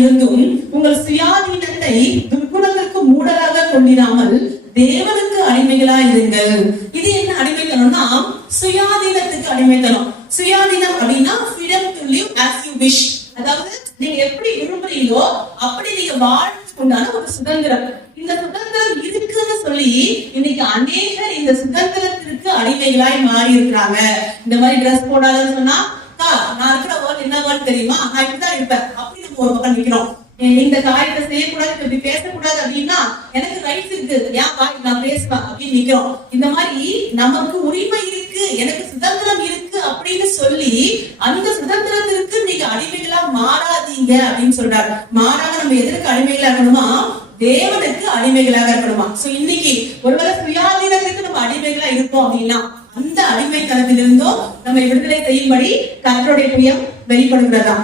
இருந்தும் உங்கள் சுயாதீனத்தை துர்குணங்களுக்கு மூடலாக கொண்டிராமல் தேவனுக்கு அடிமைகளா இருங்கள். இது என்ன அடிமைத்தனம்னா சுயாதீனத்துக்கு அடிமைத்தனம். சுயாதீனம் அப்படின்னா freedom to live as you wish. அதாவது நீங்க எப்படி விரும்புறீங்களோ அப்படி நீங்க வாழ்றதுக்கு உண்டான ஒரு சுதந்திரம். இந்த சுதந்திரம் இருக்குன்னு சொல்லி இன்னைக்கு அநேகர் இந்த சுதந்திரத்திற்கு அடிமைகளாய் மாறி இருக்கிறாங்க. இந்த மாதிரி ட்ரெஸ் போடாதுன்னு சொன்னா நான் இருக்கிற வேர்ட் என்ன வேர்ட் தெரியுமா, நான் இப்படிதான் இருப்பேன் அப்படின்னு நம்ம ஒரு பக்கம் நிக்கிறோம். இந்த காரியத்தை செய்யக்கூடாது, இப்படி பேசக்கூடாது அப்படின்னா எனக்கு ரைட்ஸ் இருக்கு, ஏன் நான் பேசுவேன் அப்படின்னு நிக்கிறோம். இந்த மாதிரி நமக்கு உரிமை இருக்கு, எனக்கு சுதந்திரம் இருக்கு அப்படின்னு சொல்லி அந்த சுதந்திரத்திற்கு நீங்க அடிமைகளா மாறாதீங்க அப்படின்னு சொல்றாரு. மாறாக நம்ம எதற்கு அடிமைகளா இருக்கணுமா, தேவனுக்கு அடிமைகளாக இருக்கணுமா. சோ இன்னைக்கு ஒருவேளை சுயாதீனத்துக்கு நம்ம அடிமைகளா இருப்போம் அப்படின்னா அந்த அடிமைத்தனத்திலிருந்தோ நம்ம விடுதலை செய்யும்படி கர்த்தருடைய புயம் வெளிப்படுகிறதா.